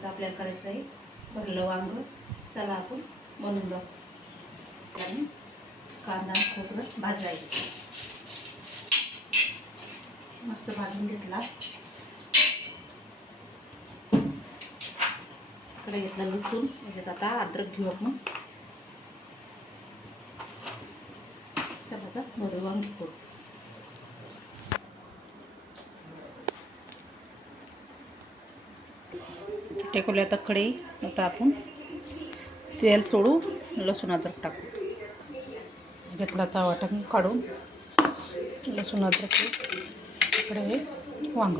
आता आपल्याला करायचं आहे. भरलं वांग. चला आपण बनवून जाऊ आणि कांदा खोबरं भाजायचं. मस्त भाजून घेतला. इकडे घेतला लसूण. म्हणजे आता अद्रक घेऊ आपण. चला आता भरलं वांगी करू. टेकवल्या आता कढई आता आपण तेल सोडू लसूण अद्रक टाकू. घेतला तवा टाकून काढून. लसूण अद्रक इकडे हे वांग.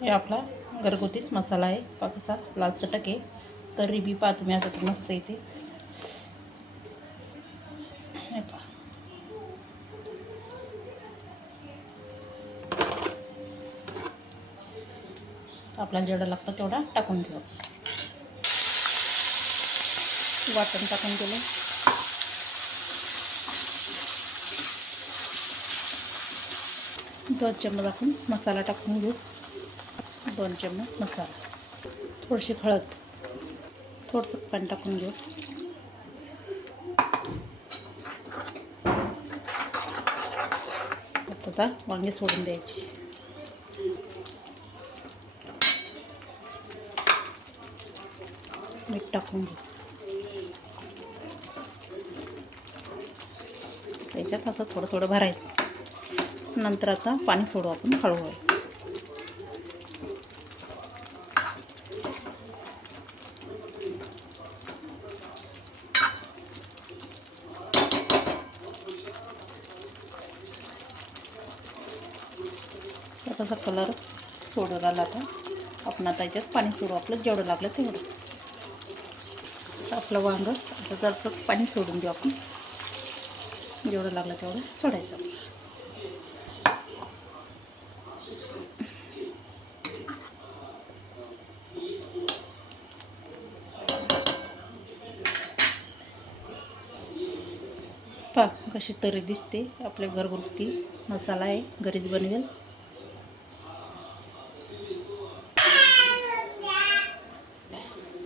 हे आपला घरगुतीच मसाला आहे. पहा लाल चटक आहे. तरी बी पा तुम्ही आता मस्त येते. आपल्याला जेवढा लागतं तेवढा टाकून घेऊ. वाटण टाकून गेलं दोन चम्मच आपण मसाला टाकून घेऊ. दोन चम्मच मसाला. थोडीशी हळद. थोडंसं पाणी टाकून घेऊ. आता वांगे सोडून द्यायची. मीठ टाकून घेऊ त्याच्यात आता थोडं थोडं भरायचं. नंतर आता पाणी सोडू आपण हळूहळू. त्याचा कलर सोडून आला आता. आपण आता याच्यात पाणी सोडू. आपलं जेवढं लागलं तेवढं. आपलं वांग. आता जरसं पाणी सोडून देऊ आपण. जेवढं लागलं तेवढं सोडायचं पहा कशी तरी दिसते. आपल्या घरगुती मसाला आहे. घरीच बनवेल.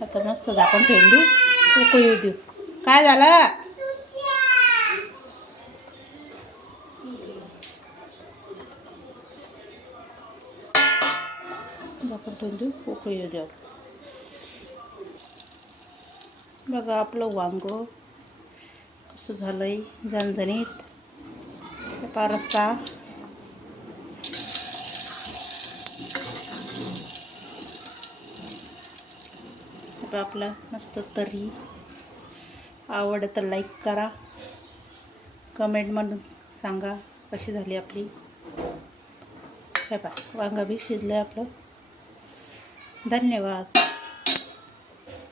आता मस्त झाकण ठेवून देऊ. उकळी येऊ देऊ. काय झालं? देऊ उकळी देऊ. बघा आपलं वांग कसं झालंय झणझणीत. पा रस्सा का आपला मस्त तरी आवडतं तर लाईक करा. कमेंटमधून सांगा कशी झाली आपली. हे पा वांगा बी शिजलं आपलं. धन्यवाद.